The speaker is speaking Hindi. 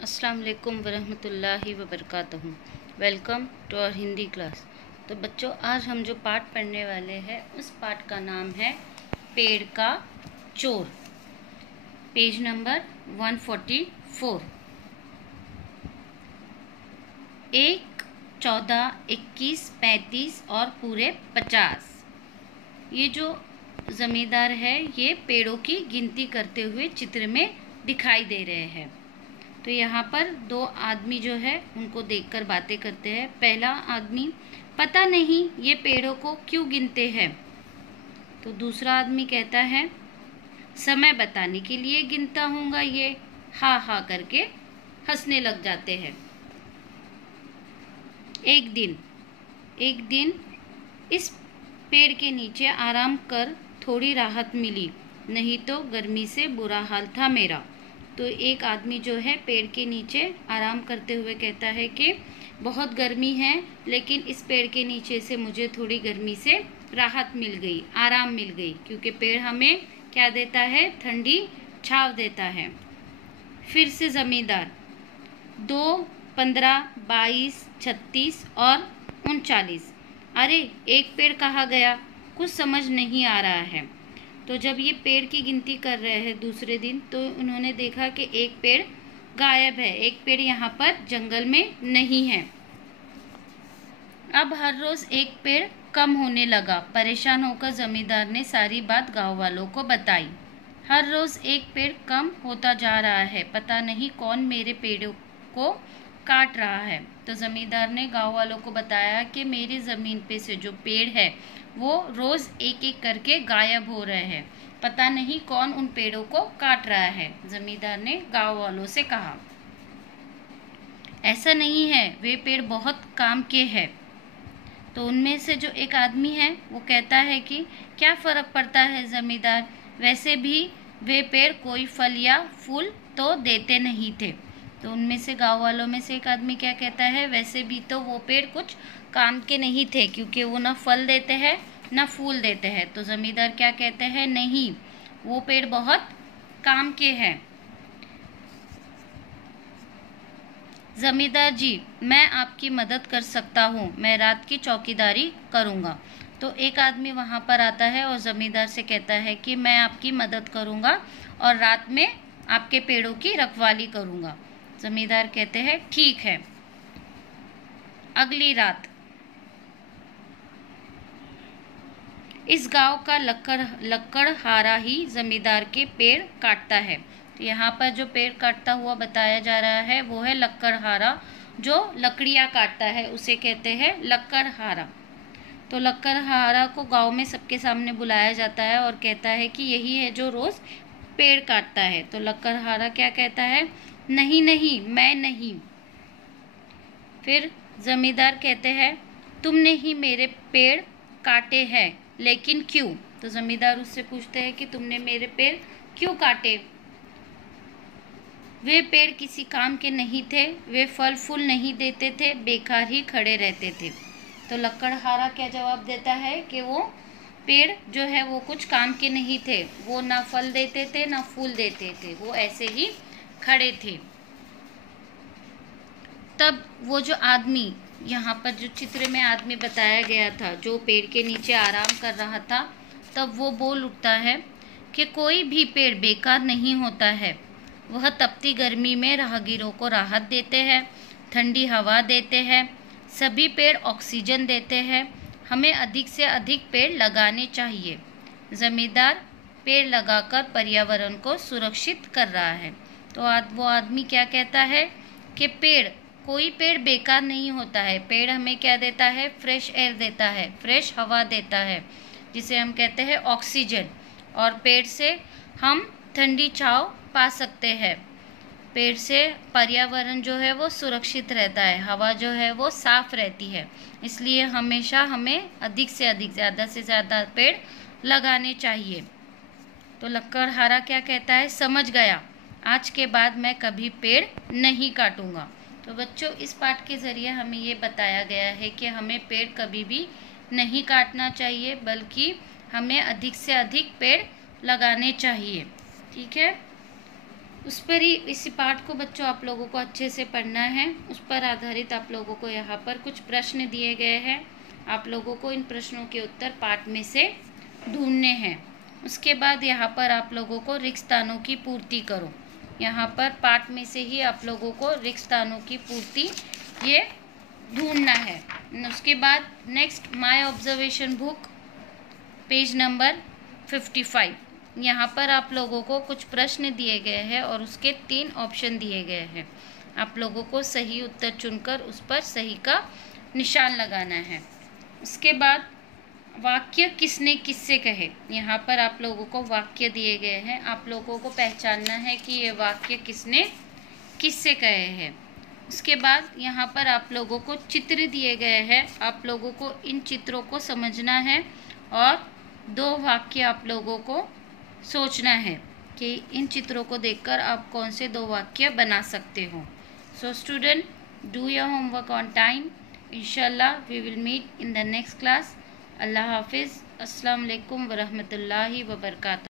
अस्सलाम वालेकुम वरहमतुल्लाहि वबरकातुहू। Welcome to our Hindi class. तो बच्चों, आज हम जो पाठ पढ़ने वाले हैं उस पाठ का नाम है पेड़ का चोर। Page number 144। 1, 14, 21, 35 और पूरे 50। ये जो जमींदार है ये पेड़ों की गिनती करते हुए चित्र में दिखाई दे रहे हैं। तो यहाँ पर दो आदमी जो है उनको देखकर बातें करते हैं। पहला आदमी, पता नहीं ये पेड़ों को क्यों गिनते हैं। तो दूसरा आदमी कहता है, समय बताने के लिए गिनता होगा ये। हा हा करके हंसने लग जाते हैं। एक दिन इस पेड़ के नीचे आराम कर थोड़ी राहत मिली, नहीं तो गर्मी से बुरा हाल था मेरा। तो एक आदमी जो है पेड़ के नीचे आराम करते हुए कहता है कि बहुत गर्मी है, लेकिन इस पेड़ के नीचे से मुझे थोड़ी गर्मी से राहत मिल गई, आराम मिल गई, क्योंकि पेड़ हमें क्या देता है, ठंडी छांव देता है। फिर से जमींदार, 2, 15, 22, 36 और 39। अरे एक पेड़ कहाँ गया, कुछ समझ नहीं आ रहा है। तो जब ये पेड़ की गिनती कर रहे हैं दूसरे दिन, तो उन्होंने देखा कि एक पेड़ गायब है, एक पेड़ यहाँ पर जंगल में नहीं है। अब हर रोज एक पेड़ कम होने लगा। परेशान होकर जमींदार ने सारी बात गांव वालों को बताई। हर रोज एक पेड़ कम होता जा रहा है, पता नहीं कौन मेरे पेड़ों को काट रहा है। तो जमींदार ने गांव वालों को बताया कि मेरी जमीन पे से जो पेड़ है वो रोज एक एक करके गायब हो रहे हैं, पता नहीं कौन उन पेड़ों को काट रहा है। जमींदार ने गांव वालों से कहा, ऐसा नहीं है, वे पेड़ बहुत काम के हैं। तो उनमें से जो एक आदमी है वो कहता है कि क्या फर्क पड़ता है जमींदार, वैसे भी वे पेड़ कोई फल या फूल तो देते नहीं थे। तो उनमें से गांव वालों में से एक आदमी क्या कहता है, वैसे भी तो वो पेड़ कुछ काम के नहीं थे, क्योंकि वो ना फल देते हैं ना फूल देते हैं। तो जमींदार क्या कहते हैं, नहीं, वो पेड़ बहुत काम के हैं। जमींदार जी, मैं आपकी मदद कर सकता हूँ, मैं रात की चौकीदारी करूँगा। तो एक आदमी वहाँ पर आता है और जमींदार से कहता है कि मैं आपकी मदद करूँगा और रात में आपके पेड़ों की रखवाली करूँगा। जमींदार कहते हैं ठीक है। अगली रात इस गांव का लक्कड़हारा ही जमींदार के पेड़ काटता है। तो यहाँ पर जो पेड़ काटता हुआ बताया जा रहा है वो है लक्कड़हारा। जो लकड़ियाँ काटता है उसे कहते हैं लक्कड़हारा। तो लक्कड़हारा को गांव में सबके सामने बुलाया जाता है और कहता है कि यही है जो रोज पेड़ काटता है। तो लक्कड़हारा क्या कहता है, नहीं नहीं, मैं नहीं। फिर जमींदार कहते हैं, तुमने ही मेरे पेड़ काटे हैं, लेकिन क्यों? तो जमींदार उससे पूछते हैं कि तुमने मेरे पेड़ क्यों काटे? वे पेड़ किसी काम के नहीं थे, वे फल फूल नहीं देते थे, बेकार ही खड़े रहते थे। तो लक्कड़हारा क्या जवाब देता है कि वो पेड़ जो है वो कुछ काम के नहीं थे, वो ना फल देते थे ना फूल देते थे, वो ऐसे ही खड़े थे। तब वो जो आदमी, यहाँ पर जो चित्र में आदमी बताया गया था जो पेड़ के नीचे आराम कर रहा था, तब वो बोल उठता है कि कोई भी पेड़ बेकार नहीं होता है। वह तपती गर्मी में राहगीरों को राहत देते हैं, ठंडी हवा देते हैं, सभी पेड़ ऑक्सीजन देते हैं। हमें अधिक से अधिक पेड़ लगाने चाहिए। जमींदार पेड़ लगाकर पर्यावरण को सुरक्षित कर रहा है। तो वो आदमी क्या कहता है कि कोई पेड़ बेकार नहीं होता है। पेड़ हमें क्या देता है, फ्रेश एयर देता है, फ्रेश हवा देता है, जिसे हम कहते हैं ऑक्सीजन। और पेड़ से हम ठंडी छांव पा सकते हैं। पेड़ से पर्यावरण जो है वो सुरक्षित रहता है, हवा जो है वो साफ रहती है। इसलिए हमेशा हमें अधिक से अधिक, ज़्यादा से ज़्यादा पेड़ लगाने चाहिए। तो लक्कड़हारा क्या कहता है, समझ गया, आज के बाद मैं कभी पेड़ नहीं काटूंगा। तो बच्चों, इस पाठ के ज़रिए हमें ये बताया गया है कि हमें पेड़ कभी भी नहीं काटना चाहिए, बल्कि हमें अधिक से अधिक पेड़ लगाने चाहिए। ठीक है। उस पर ही इसी पाठ को बच्चों आप लोगों को अच्छे से पढ़ना है। उस पर आधारित आप लोगों को यहाँ पर कुछ प्रश्न दिए गए हैं। आप लोगों को इन प्रश्नों के उत्तर पाठ में से ढूंढने हैं। उसके बाद यहाँ पर आप लोगों को रिक्त स्थानों की पूर्ति करो। यहाँ पर पाठ में से ही आप लोगों को रिक्त स्थानों की पूर्ति ये ढूंढना है। उसके बाद next my observation book page number 55, यहाँ पर आप लोगों को कुछ प्रश्न दिए गए हैं और उसके 3 ऑप्शन दिए गए हैं। आप लोगों को सही उत्तर चुनकर उस पर सही का निशान लगाना है। उसके बाद वाक्य किसने किससे कहे, यहाँ पर आप लोगों को वाक्य दिए गए हैं। आप लोगों को पहचानना है कि ये वाक्य किसने किससे कहे हैं। उसके बाद यहाँ पर आप लोगों को चित्र दिए गए हैं। आप लोगों को इन चित्रों को समझना है और 2 वाक्य आप लोगों को सोचना है कि इन चित्रों को देखकर आप कौन से 2 वाक्य बना सकते हो। So student, do your homework on time. इंशाल्लाह we will meet in the next class. अल्लाह हाफिज़। अस्सलाम वालेकुम वरहमतुल्लाहि वबरकातुहू।